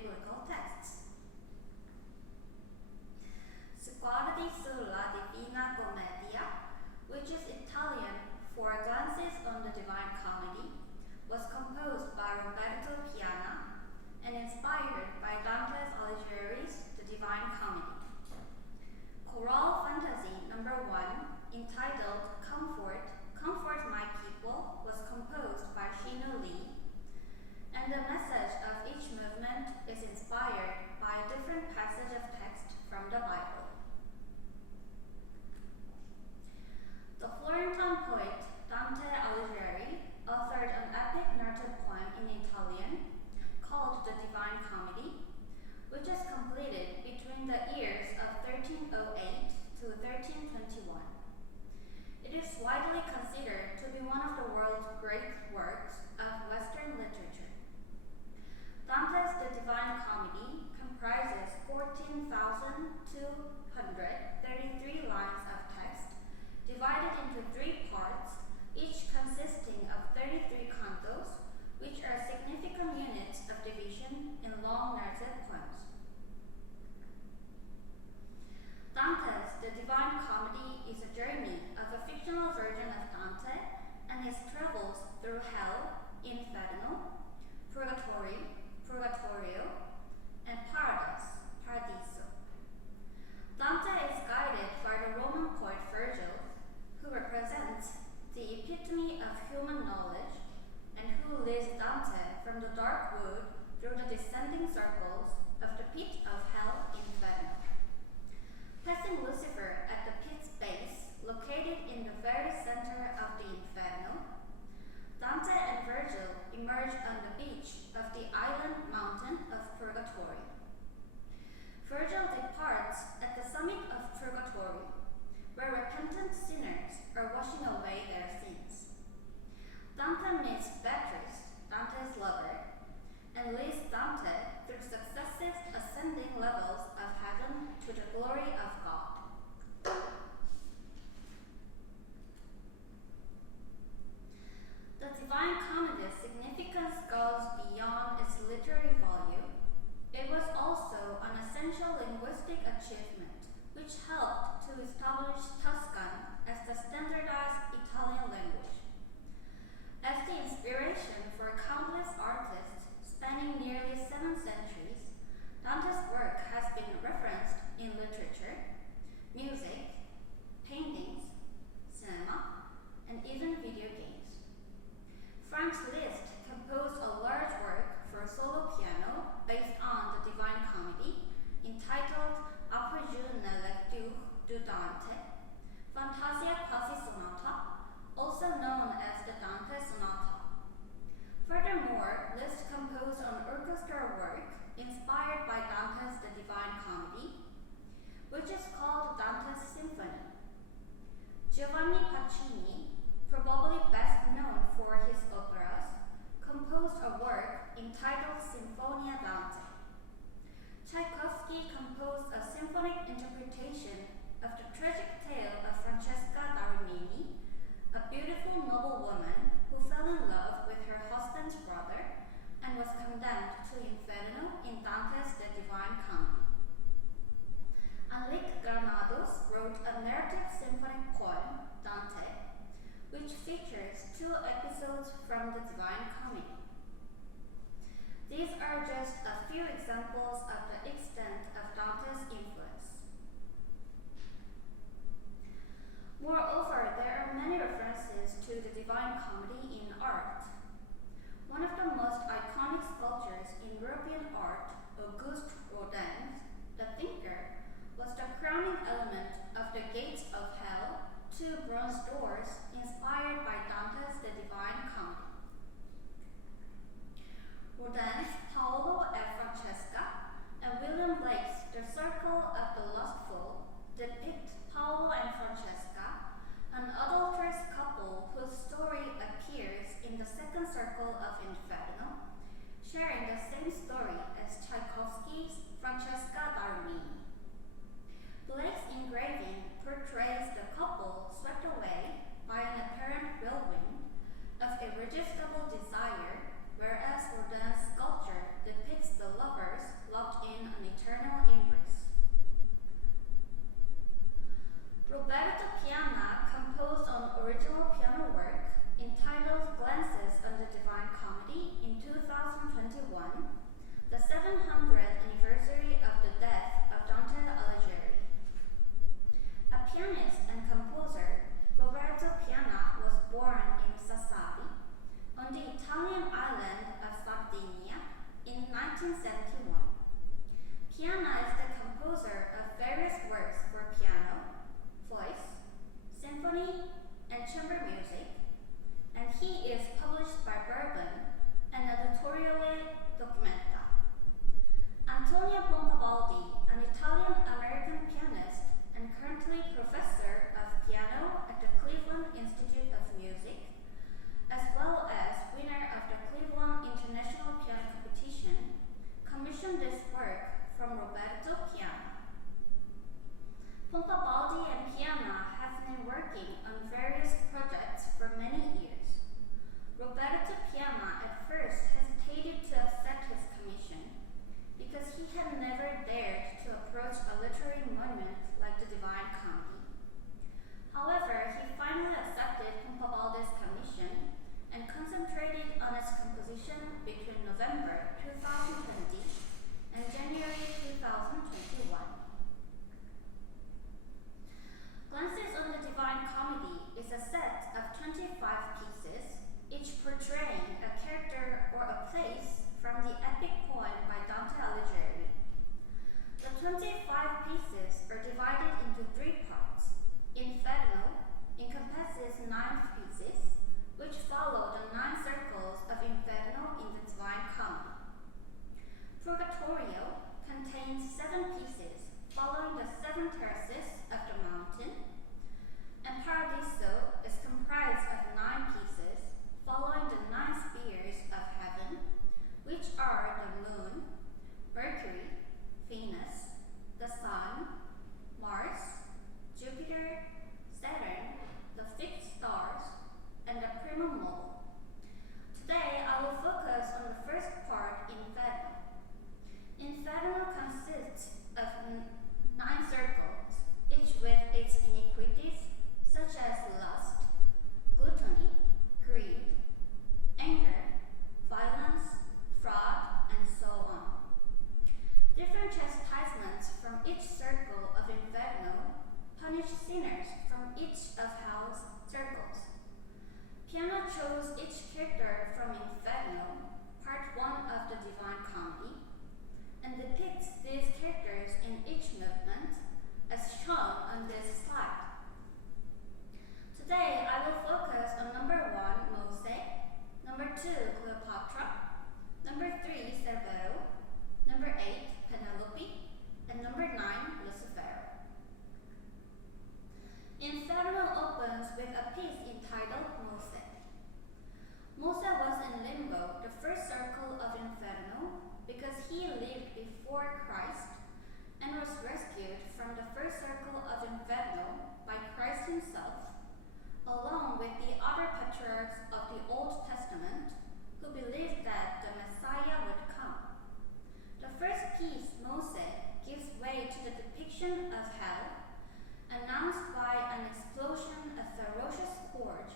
biblical texts. Sguardi Sulla, Divina, Commedia, which is Italian for Glances on the Divine Comedy, was composed by Roberto Piana and inspired by Dante's Alighieri's The Divine Comedy. Chorale Fantasy No. 1, entitled Comfort, Comfort My People, was composed by Shinuh, and the message of each movement is inspired by a different passage of text from the Bible. The Florentine poet Dante Alighieri authored an epic narrative poem in Italian called The Divine Comedy, which is completed between the years of 1308 to 1321. It is widely considered to be one of the world's great works of Western literature. Dante's The Divine Comedy comprises 14,233 lines of text, divided into 3 parts, each consisting of 33 cantos, which are significant units of division in long narrative poems. Dante's The Divine Comedy is a journey of a fictional version of Dante and his travels through hell, Inferno, purgatory, Purgatorio, and paradise, Paradiso. Dante is guided by the Roman poet Virgil, who represents the epitome of human knowledge and who leads Dante from the dark wood through the descending circles of the pit of hell, Inferno. Passing Lucifer at the pit's base, located in the very center of the Inferno, Dante and Virgil emerge on the beach of the island mountain of Purgatory. Virgil departs at the summit of Purgatory, where repentant sinners are washing away their sins. Dante meets Beatrice, Dante's lover, and leads Dante through successive ascending levels of heaven to the glory of God. The Divine Comedy's significance goes beyond its literary value. It was also an essential linguistic achievement, which helped to establish Tuscan as the standardized Italian language. As the inspiration for countless artists spanning nearly 7 centuries, Dante's work has been referenced in literature, music, paintings, cinema, and even video games. Franz Liszt composed a large work for solo piano based on The Divine Comedy, entitled Après une lecture de Dante, Fantasia Quasi Sonata, also known as the Dante Sonata. Furthermore, Liszt composed an orchestral work inspired by Dante's The Divine Comedy, which is called Dante's Symphony. Giovanni Pacini, probably best known for his operas, composed a work entitled Sinfonia Dante. Tchaikovsky composed a symphonic interpretation of the tragic tale of Francesca da Rimini, a beautiful noblewoman who fell in love with her husband's brother and was condemned to Inferno in Dante's The Divine Comedy. Enrique Granados wrote a narrative symphonic poem, Dante, which features 2 episodes from The Divine Comedy. These are just a few examples of the extent of Dante's influence. Moreover, there are many references to The Divine Comedy in art. One of the most iconic sculptures in European art, Auguste Rodin's The Thinker, was the crowning element of the Gates of Hell, 2 bronze doors inspired by Dante's The Divine Comedy. Rodin's Paolo e Francesca and William Blake's The Circle of the Lustful depict Paolo and Francesca, an adulterous couple whose story appears in the second circle of Inferno, sharing the same story as Tchaikovsky's Francesca da Rimini. Blake's engraving portrays the couple swept away by an apparent whirlwind of irresistible desire, whereas Rodin's sculpture 1971. Piana is the composer of various works for piano, voice, symphony, and chamber music, and he is published by Bourbon and Editoriale Documenta. Antonio Bonfabaldi, an Italian-American pianist and currently professor of piano at the Cleveland Institute of Music, as well as winner of the Cleveland International Piano Competition, commissioned this work from Roberto Piana. Bonfabaldi and Piana have been working on various projects for many years. Roberto Piana at first hesitated to accept his commission because he had never dared to approach a literary monument like the Divine Comedy. However, he finally accepted Bonfabaldi's commission and concentrated on its composition between November 2020 and January 2021. Glances on the Divine Comedy is a set of 25 pieces, each portraying a character or a place from the epic poem by Dante Alighieri. The 25 pieces are divided into 3 parts. Inferno encompasses 9 pieces, which follow the 9 circles of Inferno in the Divine Comedy. Purgatorio contains 7 pieces, following the 7 terraces of the mountain, and Paradiso is comprised of 9 pieces, following the 9 spheres of heaven, which are the moon, Mercury, Venus, the sun, Mars, Jupiter, Saturn, the fixed stars, and the primum mobile. Today, I will focus on the first part, Inferno. Inferno consists of 9 circles, each with its iniquities, such as lust, gluttony, greed, anger, violence, fraud, and so on. Different chastisements from each circle of Inferno punish sinners from each of hell's circles. Piana chose each character from Inferno, part 1 of the Divine Comedy, and depicts these characters in each movement, as shown on this slide. Today, I will focus on number 1, Mose, number 2, Cleopatra, number 3, Cerbero, number 8, Penelope, and number 9, Lucifer. Inferno opens with a piece entitled Mose. Mose was in limbo, the first circle of Inferno, because he lived before Christ and was rescued from the first circle of Inferno by Christ himself, along with the other patriarchs of the Old Testament who believed that the Messiah would come. The first piece, Mose, gives way to the depiction of hell, announced by an explosion of ferocious scourge,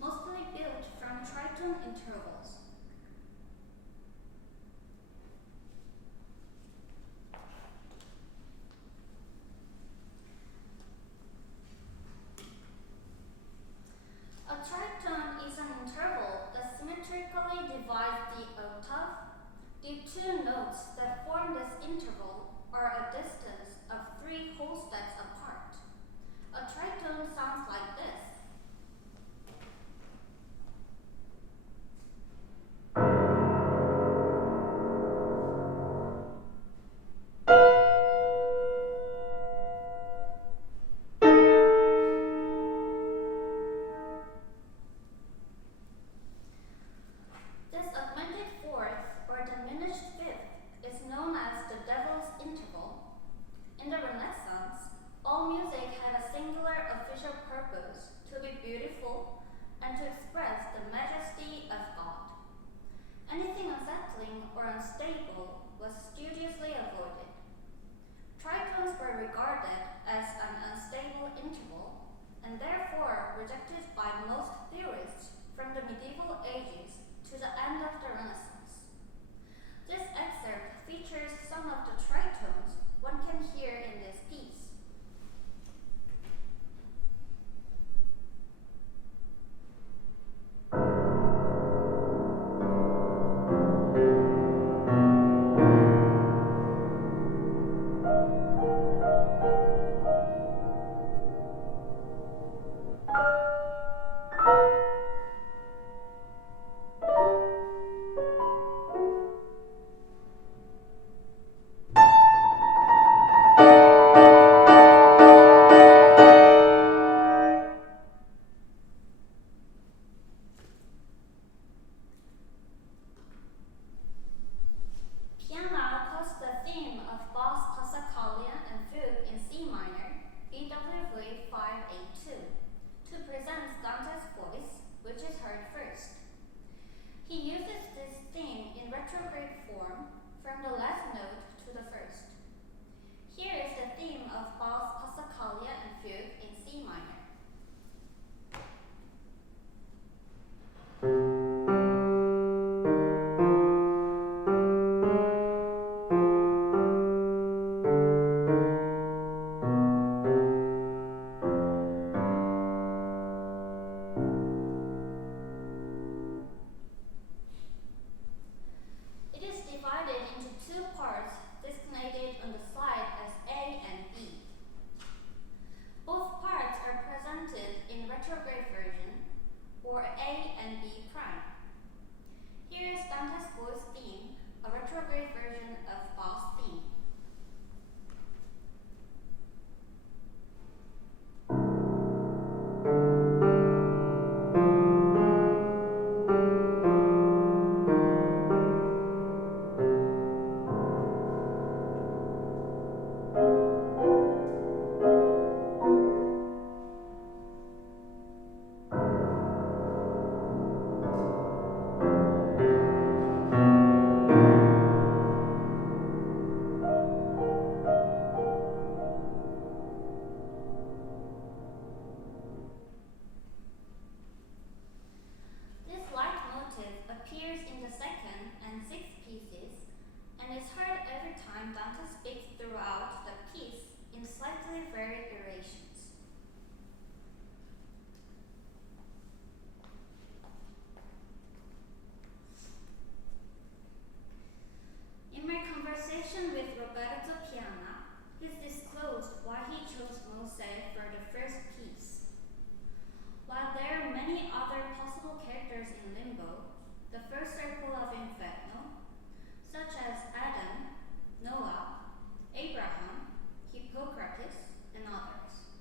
mostly built from tritone intervals. A tritone is an interval that symmetrically divides the octave. The 2 notes that form this interval are a distance of 3 whole steps apart. A tritone sounds like this. This augmented fourth or diminished fifth is known as the devil's interval. In the Renaissance, all music had a singular official purpose: to be beautiful and to express the majesty of God. Anything unsettling or unstable was studiously avoided. Tritones were regarded as an unstable interval and therefore rejected by most theorists from the medieval ages to the end of the Renaissance. This excerpt features some of the tritones one can hear in this piece. Roberto Piana, it's disclosed why he chose Mose for the first piece. While there are many other possible characters in Limbo, the first circle of Inferno, such as Adam, Noah, Abraham, Hippocrates, and others.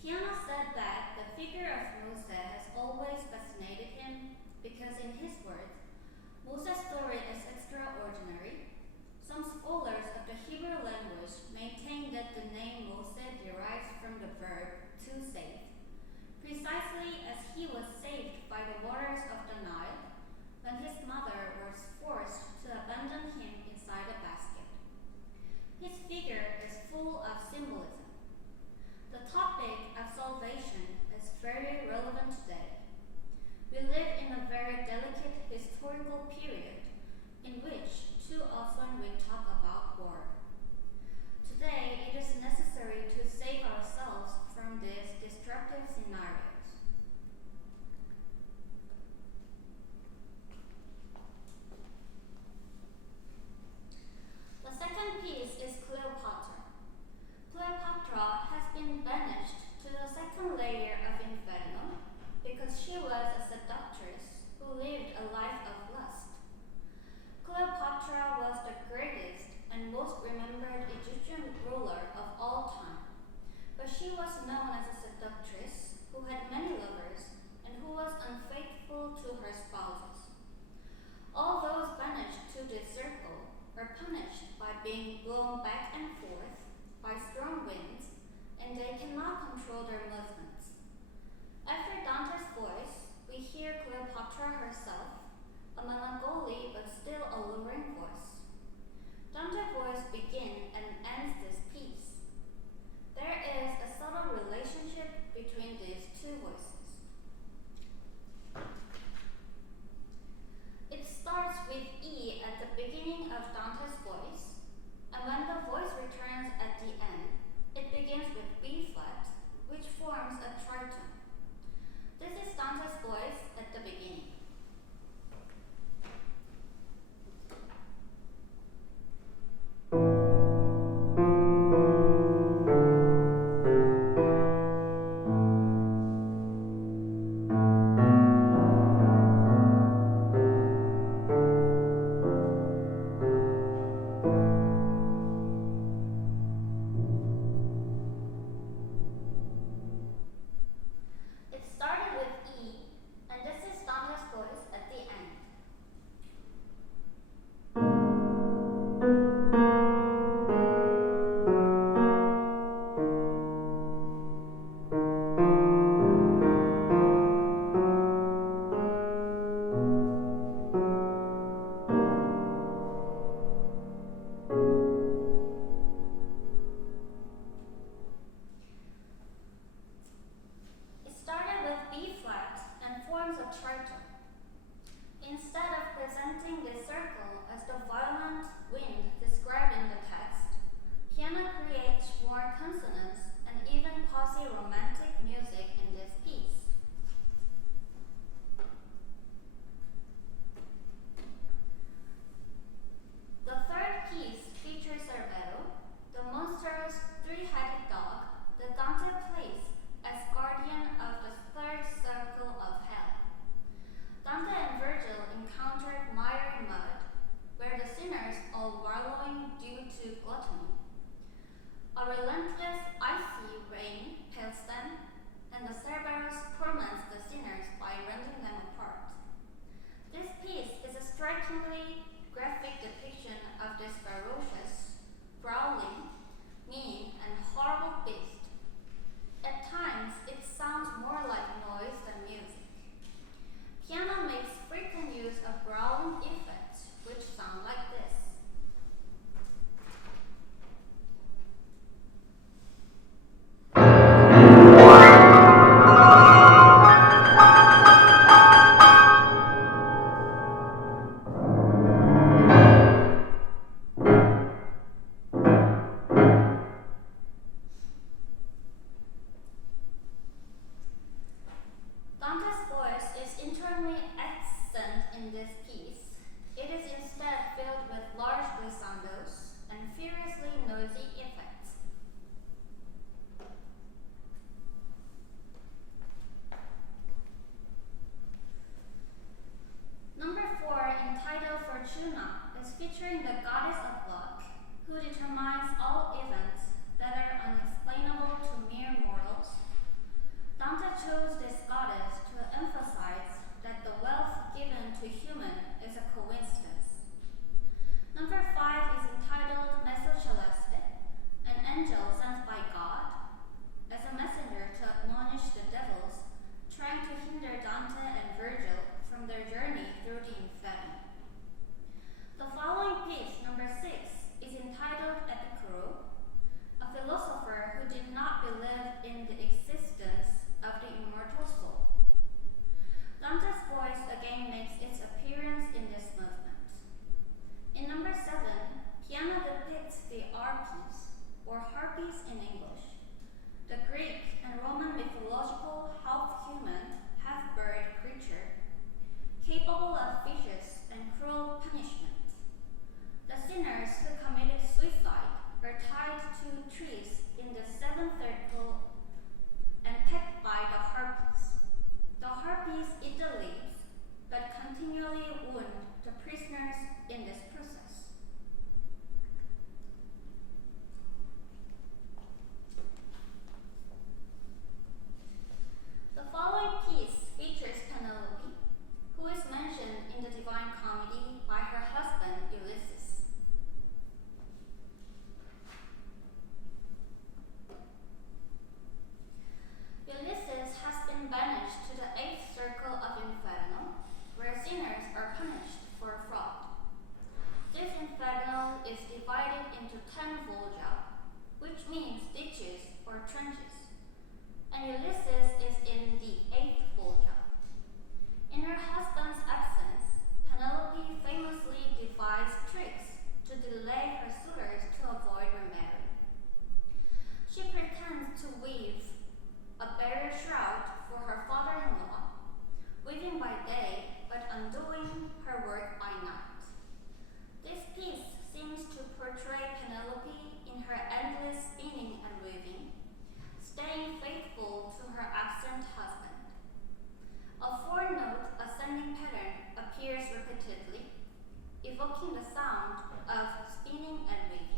Piana said that the figure of Mose has always fascinated him because, in his words, Mose's story is extraordinary. Some scholars of the Hebrew language maintain that the name Mose derives from the verb to save, precisely as he was saved by the waters of the Nile when his mother was forced to abandon him inside a basket. His figure is full of symbolism. The topic of salvation is very relevant today. We live in a very delicate historical period in which too often we talk about war. Today, it is necessary to save ourselves from these destructive scenarios. The second piece is Cleopatra. Cleopatra has been banished to the second layer of Inferno because she was a seductress who lived a life of lust. Cleopatra was the greatest and most remembered Egyptian ruler of all time, but she was known as a seductress who had many lovers and who was unfaithful to her spouses. All those banished to this circle are punished by being blown back and forth by strong winds, and they cannot control their movements. After Dante's voice, we hear Cleopatra herself, a melancholy but still alluring voice. Dante's voice begins and ends this piece. There is a subtle relationship between these two voices. It starts with E at the beginning of Dante's voice, and when the voice returns at the end, it begins with B flat, which forms a triton. This is Dante's voice at the beginning. featuring the goddess of luck, who determines all events that are unexplainable to mere mortals. Dante chose this goddess to emphasize that the wealth given to human is a coincidence. Number 5 is entitled Meso Celeste, an angel sent by God as a messenger to admonish the devils trying to hinder Dante and Virgil from their journey through the Inferno. The following piece, number 6, is entitled Epicuro, a philosopher who did not believe in the existence of the immortal soul. Dante's voice again makes its appearance in this movement. In number 7, Piana depicts the Arpes, or harpies in English, the Greek and Roman mythological half-human, half-bird creature, capable of vicious and cruel punishment. The sinners who committed suicide were tied to trees in the seventh circle and pecked by the harpies. The harpies eat the leaves, but continually wound the prisoners in this process. The following piece features Penelope, who is mentioned in the Divine Comedy by her husband Ulysses. Ulysses has been banished to the 8th circle of Inferno, where sinners are punished for fraud. This Inferno is divided into 10 volga, which means ditches or trenches, and Ulysses is in the 8th volga. In her husband's absence, Penelope famously devised tricks to delay her suitors to avoid remarrying. She pretends to weave a burial shroud for her father-in-law, weaving by day but undoing her work by night. This piece seems to portray Penelope in her endless spinning and weaving, staying faithful to her absent husband. A 4-note ascending pattern appears repeatedly, evoking the sound of spinning and weaving.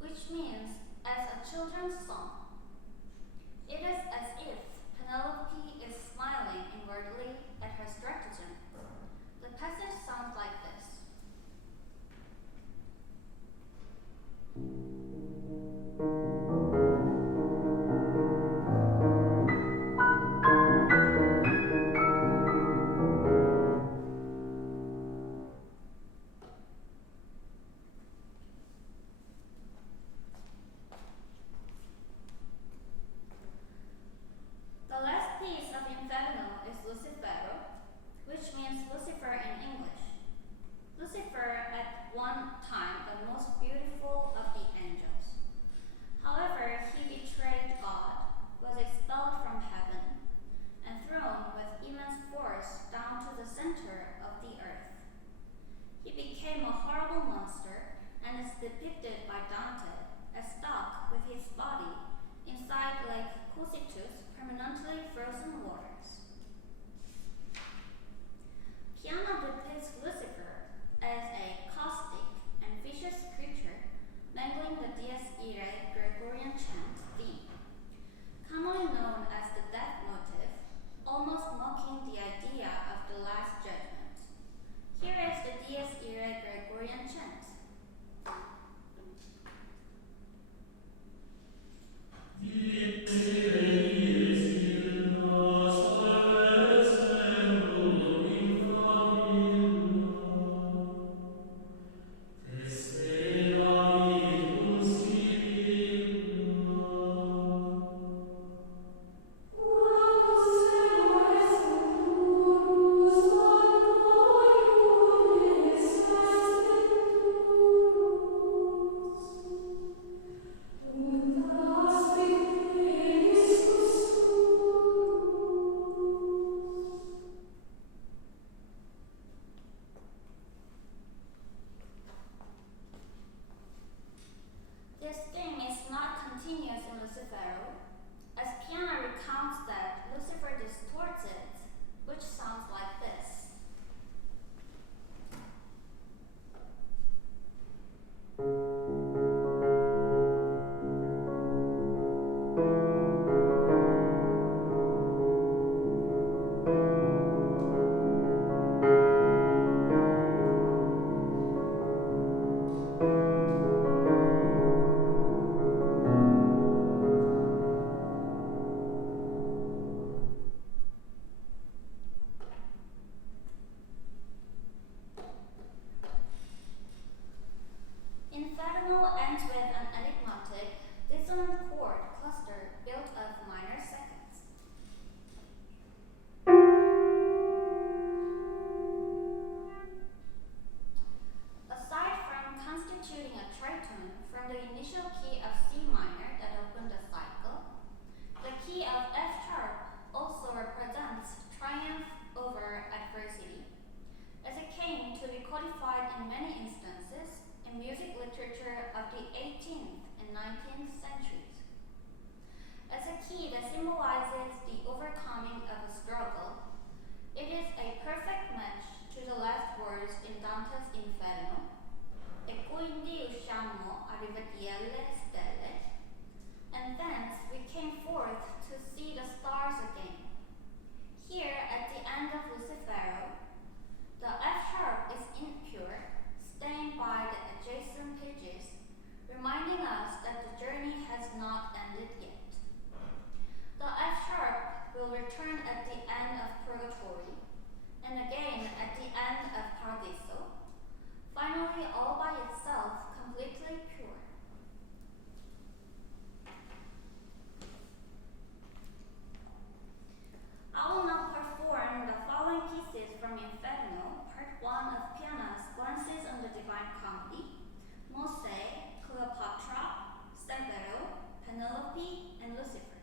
Which means as a children's song. It is as if Penelope is smiling inwardly at her stratagem. The passage sounds like this. The last piece of Inferno is Lucifero, which means Lucifer in English. Lucifer at one time the most beautiful of the angels. However, he betrayed God, was expelled from heaven, and thrown with immense force down to the center of the earth. He became a horrible monster and is depicted by Dante as stuck with his body inside Lake Cocytus' permanently frozen waters. Piana one of Piana's glances on the Divine Comedy, Mose, Cleopatra, Cerbero, Penelope, and Lucifer.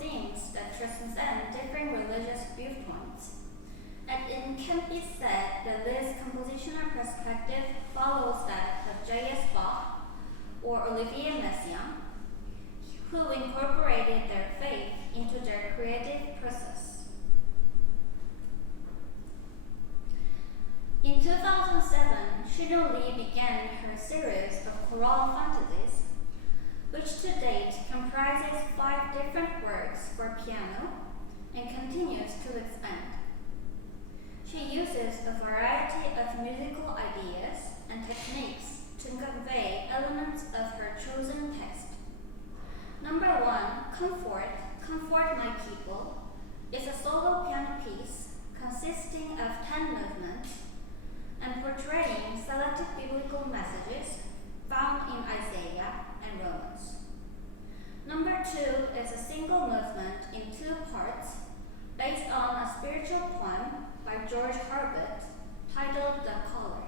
themes that transcend different religious viewpoints. And it can be said that this compositional perspective follows that of J.S. Bach or Olivier Messiaen, who incorporated their faith into their creative process. In 2007, Shinuh began her series of chorale fantasies, which to date comprises 5 different works for piano and continues to expand. She uses a variety of musical ideas and techniques to convey elements of her chosen text. Number 1, Comfort, Comfort My People, is a solo piano piece consisting of 10 movements and portraying selected biblical messages found in Isaiah and Romans. Number 2 is a single movement in 2 parts based on a spiritual poem by George Herbert titled The Caller.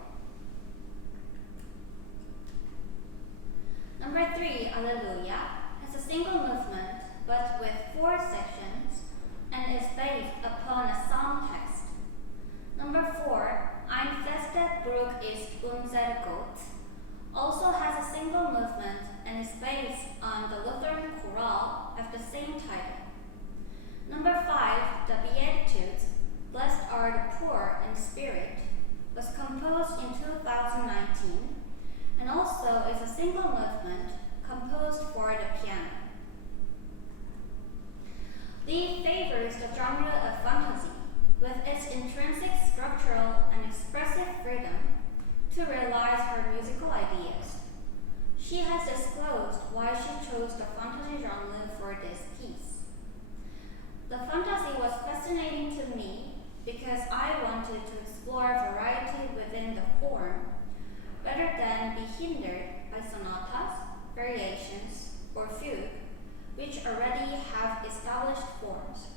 Number 3, Alleluia, has a single movement but with 4 sections and is based upon a psalm text. Number 4, Ein festes Bruch ist unser Gott, also has a single movement and is based on the Lutheran chorale of the same title. Number 5, the Beatitudes, Blessed are the poor in spirit, was composed in 2019 and also is a single movement composed for the piano. Lee favors the genre of fantasy with its intrinsic structural and expressive freedom to realize her musical ideas. She has disclosed why she chose the fantasy genre for this piece. The fantasy was fascinating to me because I wanted to explore variety within the form rather than be hindered by sonatas, variations, or fugue, which already have established forms.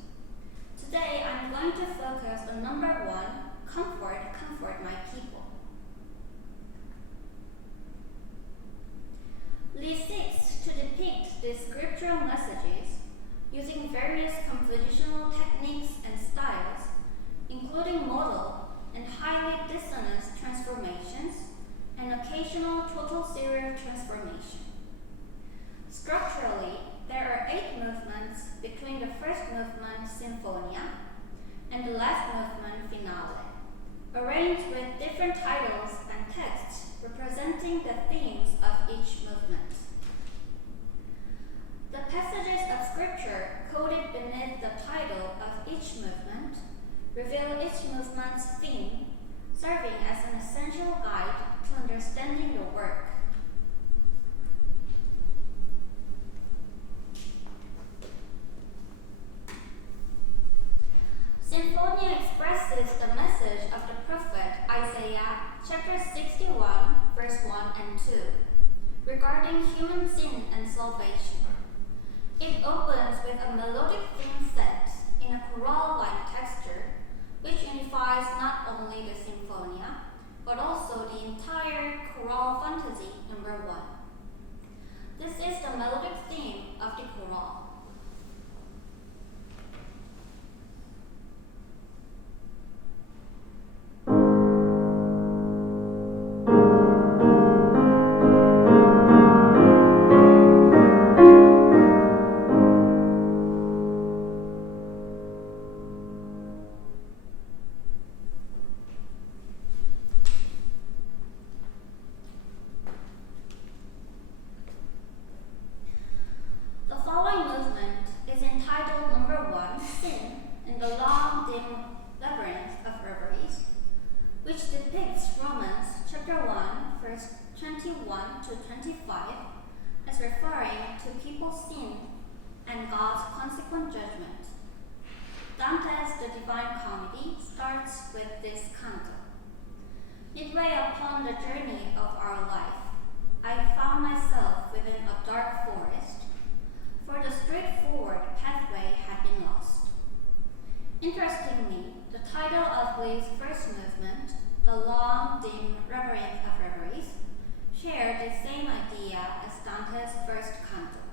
Today I'm going to focus on number 1, Comfort, Comfort My People. Lee seeks to depict these scriptural messages using various compositional techniques and styles, including modal and highly dissonant transformations and occasional total serial transformation. Structurally, there are 8 movements between the first movement, Sinfonia, and the last movement, Finale, arranged with different titles and texts representing the themes of each movement. The passages of scripture coded beneath the title of each movement reveal each movement's theme, serving as an essential guide to understanding the work. Sinfonia expresses the message of the prophet Isaiah chapter 61, verse 1 and 2, regarding human sin and salvation. It opens with a melodic theme set in a chorale-like texture, which unifies not only the Sinfonia, but also the entire chorale fantasy number 1. This is the melodic theme of the chorale. Which depicts Romans chapter 1, verse 21 to 25 as referring to people's sin and God's consequent judgment. Dante's The Divine Comedy starts with this canto. Midway upon the journey of our life, I found myself within a dark forest, for the straightforward pathway had been lost. Interestingly, the title of Lee's first movement, the long, dim labyrinth of reveries, shared the same idea as Dante's first canto.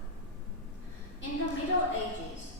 In the Middle Ages,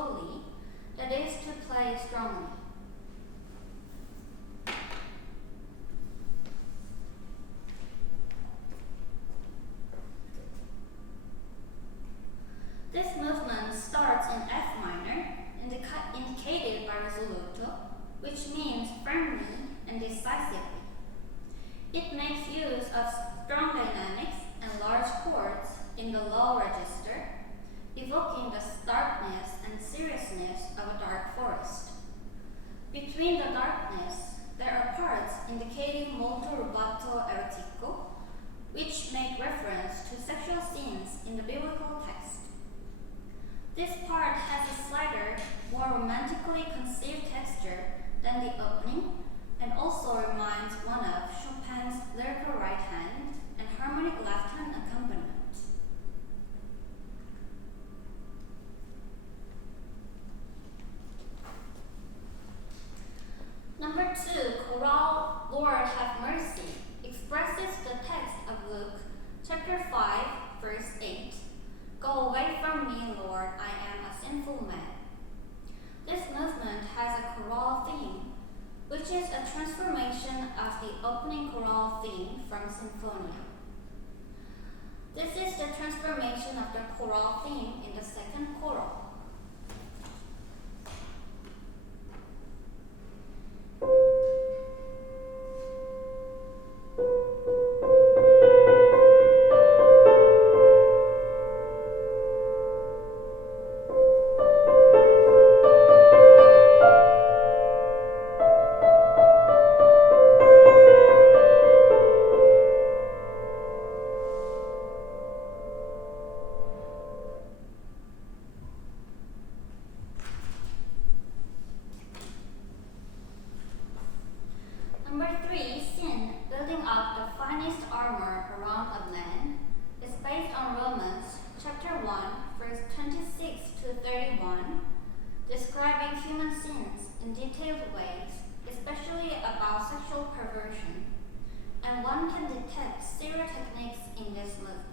slowly, that is to play strongly. This movement starts in F minor, indicated by risoluto, which means firmly and decisively. It makes use of strong dynamics and large chords in the low register, evoking the darkness and seriousness of a dark forest. Between the darkness, there are parts indicating molto rubato erotico, which make reference to sexual scenes in the biblical text. This part has a slighter, more romantically conceived texture than the opening, and also reminds one of Chopin's lyrical right hand and harmonic left hand accompaniment. Number 2, Chorale, Lord have mercy, expresses the text of Luke chapter 5, verse 8. Go away from me, Lord, I am a sinful man. This movement has a chorale theme, which is a transformation of the opening chorale theme from Sinfonia. This is the transformation of the chorale theme in the second choral. Number 3, Sin, building up the finest armor around a man, is based on Romans chapter 1, verse 26 to 31, describing human sins in detailed ways, especially about sexual perversion, and one can detect serial techniques in this movement.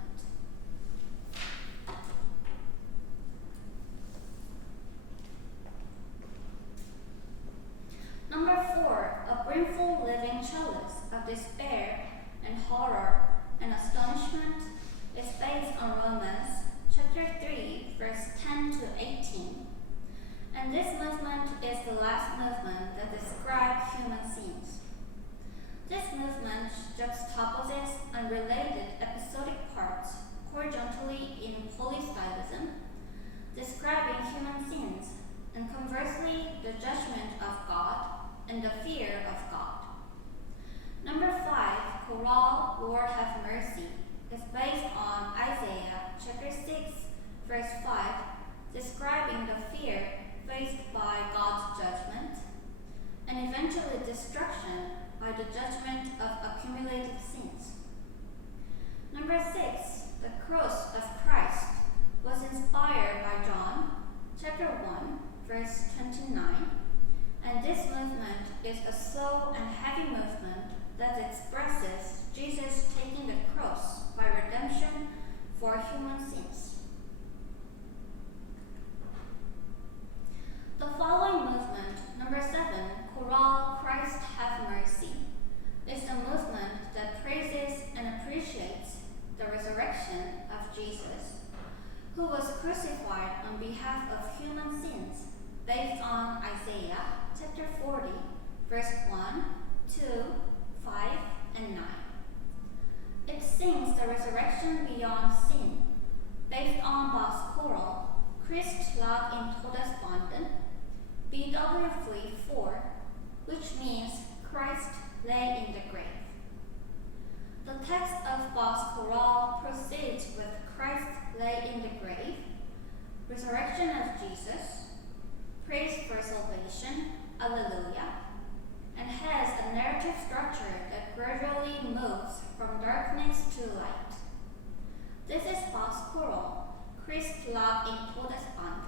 Number 4, a brimful living chalice of despair and horror and astonishment is based on Romans chapter 3, verse 10 to 18. And this movement is the last movement that describes human sins. This movement juxtaposes unrelated episodic parts horizontally in polystylism, describing human sins, and conversely the judgment of God and the fear of God. Number 5, Chorale, Lord have mercy, is based on Isaiah chapter 6, verse 5, describing the fear faced by God's judgment, and eventually destruction by the judgment of accumulated sins. Number 6, the cross of Christ, was inspired by John chapter 1, verse 29, and this movement is a slow and heavy movement that expresses Jesus taking the cross by redemption for human sins. The following movement, number 7, Chorale, Christ have mercy, is the movement that praises and appreciates the resurrection of Jesus, who was crucified on behalf of human sins, based on Isaiah chapter 40, verse 1, 2, 5, and 9. It sings the resurrection beyond sin, based on Bach's choral, Christ lag in Todesbanden, BW 4, which means Christ lay in the grave. The text of Bach's chorale proceeds with Christ lay in the grave, resurrection of Jesus, praise for salvation, Alleluia, and has a narrative structure that gradually moves from darkness to light. This is Bach's choral, Christ lag in Todesbanden.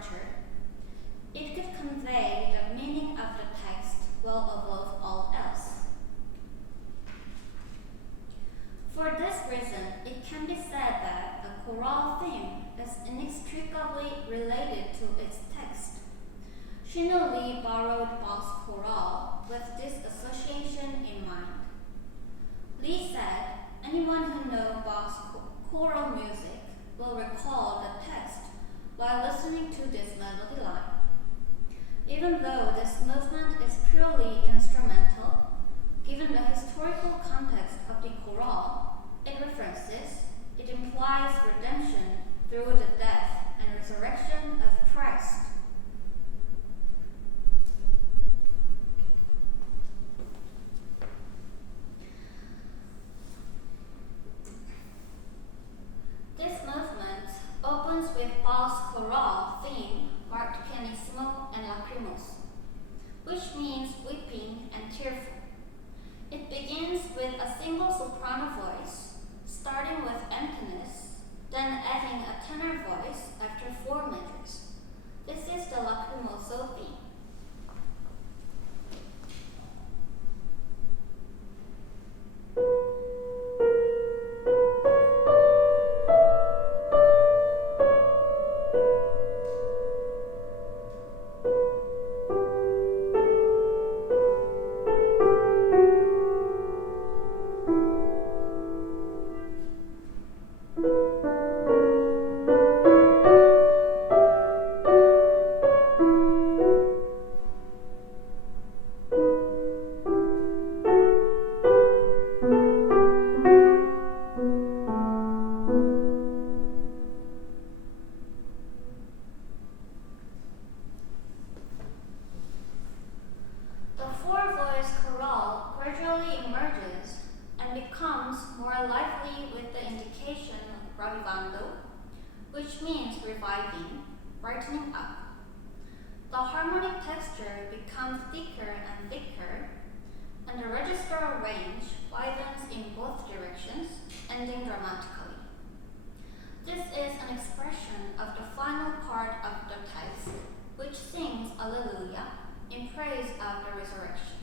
structure, it could convey the meaning of the text well above all else. For this reason, it can be said that a chorale theme is inextricably related to its text. Shinuh borrowed Bach's chorale with this association in mind. Lee said, anyone who knows Bach's choral music will recall the text while listening to this melody line. Even though this movement is purely instrumental, given the historical context of the chorale, it references, it implies redemption through the death and resurrection of Christ. This movement opens with Bach's chorale theme marked pianissimo and lacrimose, which means weeping and tearful. It begins with a single soprano voice, starting with emptiness, then adding a tenor voice after 4 measures. This is the lacrimoso theme. Which means reviving, brightening up. The harmonic texture becomes thicker and thicker, and the registral range widens in both directions, ending dramatically. This is an expression of the final part of the text, which sings Alleluia in praise of the resurrection.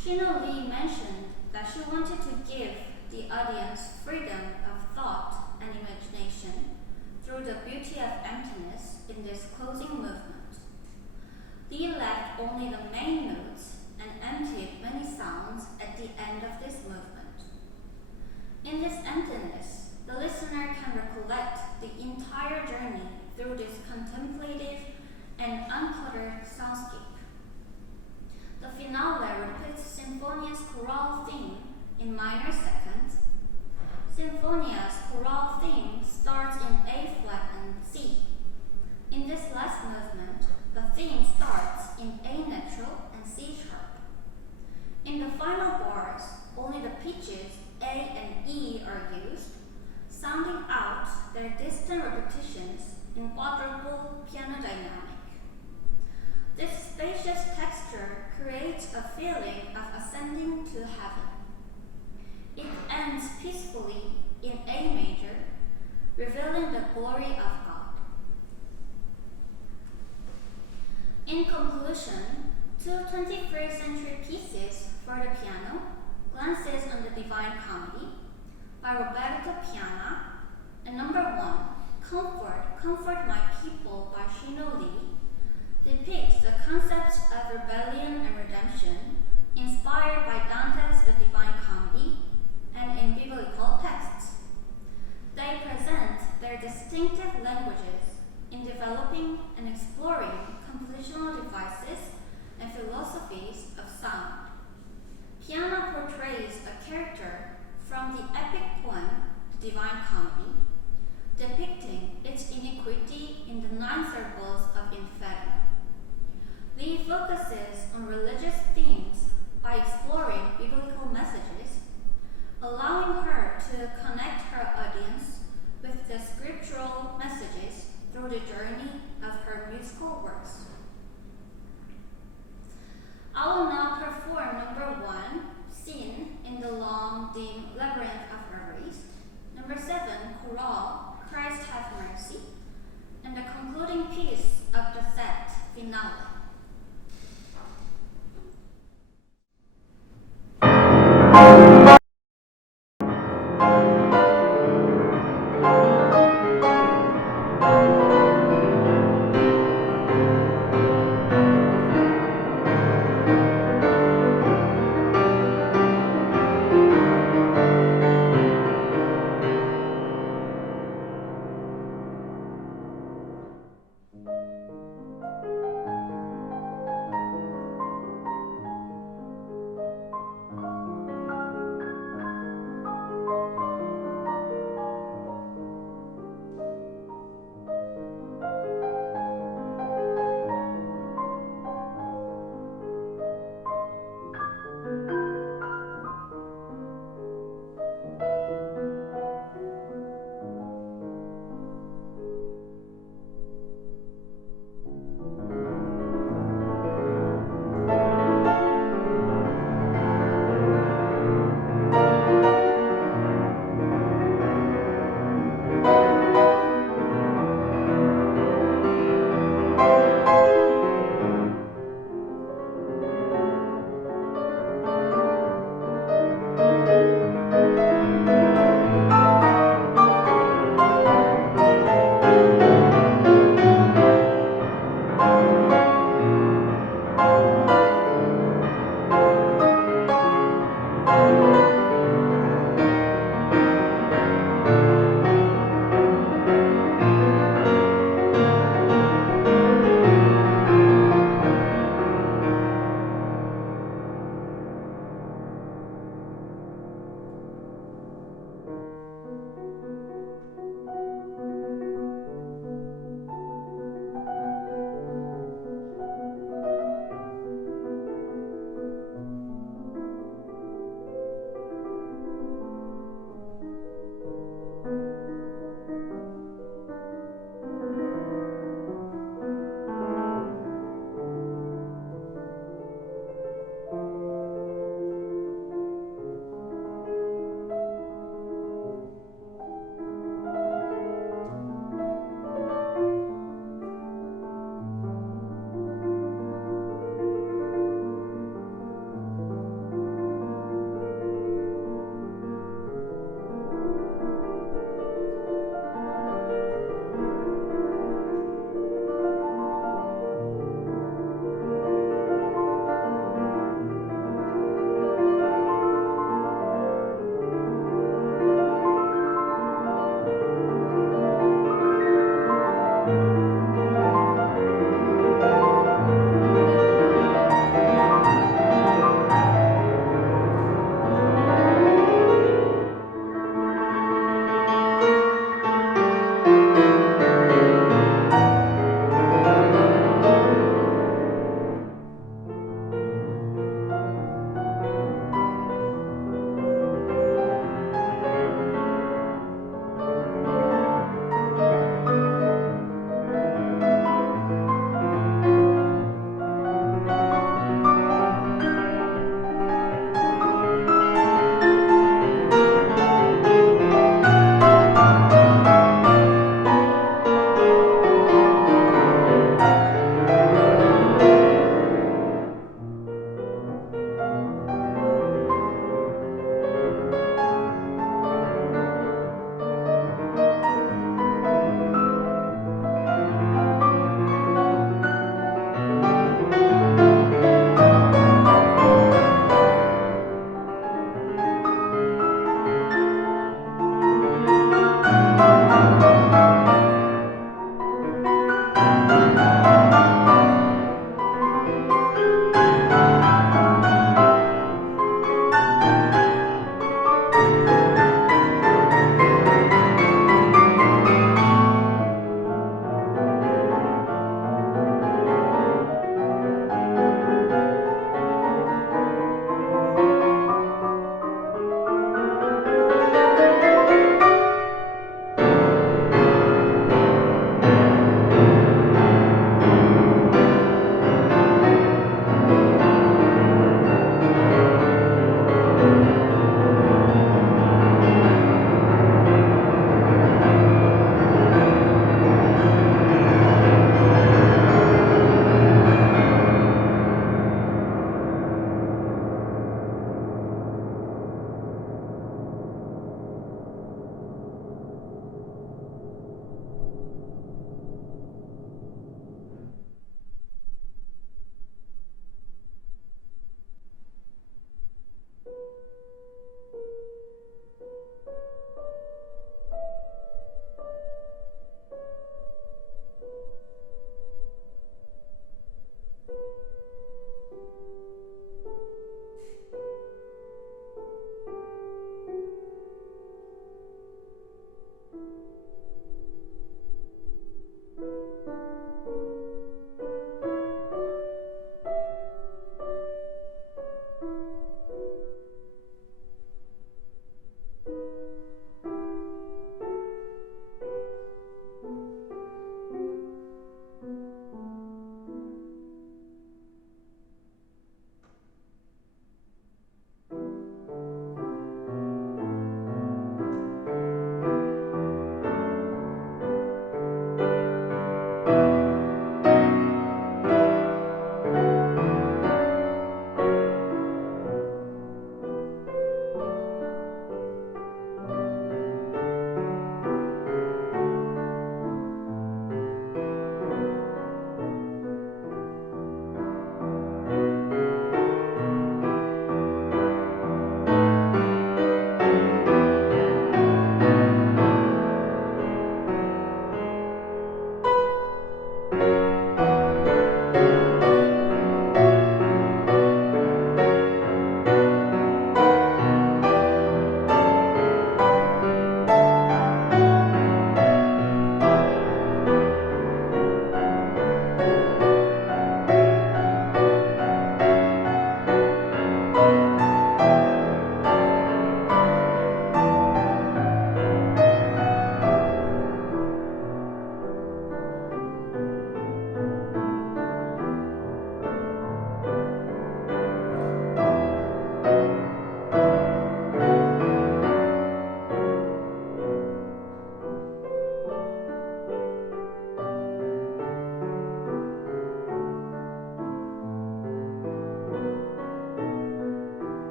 Shinuh mentioned that she wanted to give the audience freedom of thought and imagination through the beauty of emptiness in this closing movement. Lee left only the main notes and emptied many sounds at the end of this movement. In this emptiness, the listener can recollect the entire journey through this contemplative and uncluttered soundscape. The finale repeats Sinfonia's chorale theme in minor seconds. Sinfonia's chorale theme starts in A flat and C. In this last movement, the theme starts in A natural and C sharp. In the final bars, only the pitches A and E are used, sounding out their distant repetitions in quadruple piano dynamic. This spacious texture creates a feeling of ascending to heaven. It ends peacefully in A major, revealing the glory of God. In conclusion, two 21st century pieces for the piano, Glances on the Divine Comedy by Roberto Piana, and number 1, Comfort, Comfort My People by Shinuh, depicts the concepts of rebellion and redemption inspired by Dante's The Divine Comedy and in biblical texts. They present their distinctive languages in developing and exploring compositional devices and philosophies of sound. Piana portrays a character from the epic poem The Divine Comedy, depicting its iniquity in the 9 circles of Inferno. Lee focuses on religious themes by exploring biblical messages, allowing her to connect her audience with the scriptural messages through the journey of her musical works. I will now perform number 1, Scene in the Long, Dim Labyrinth of Reveries, number 7, Chorale, Christ Have Mercy, and the concluding piece of the set, Finale.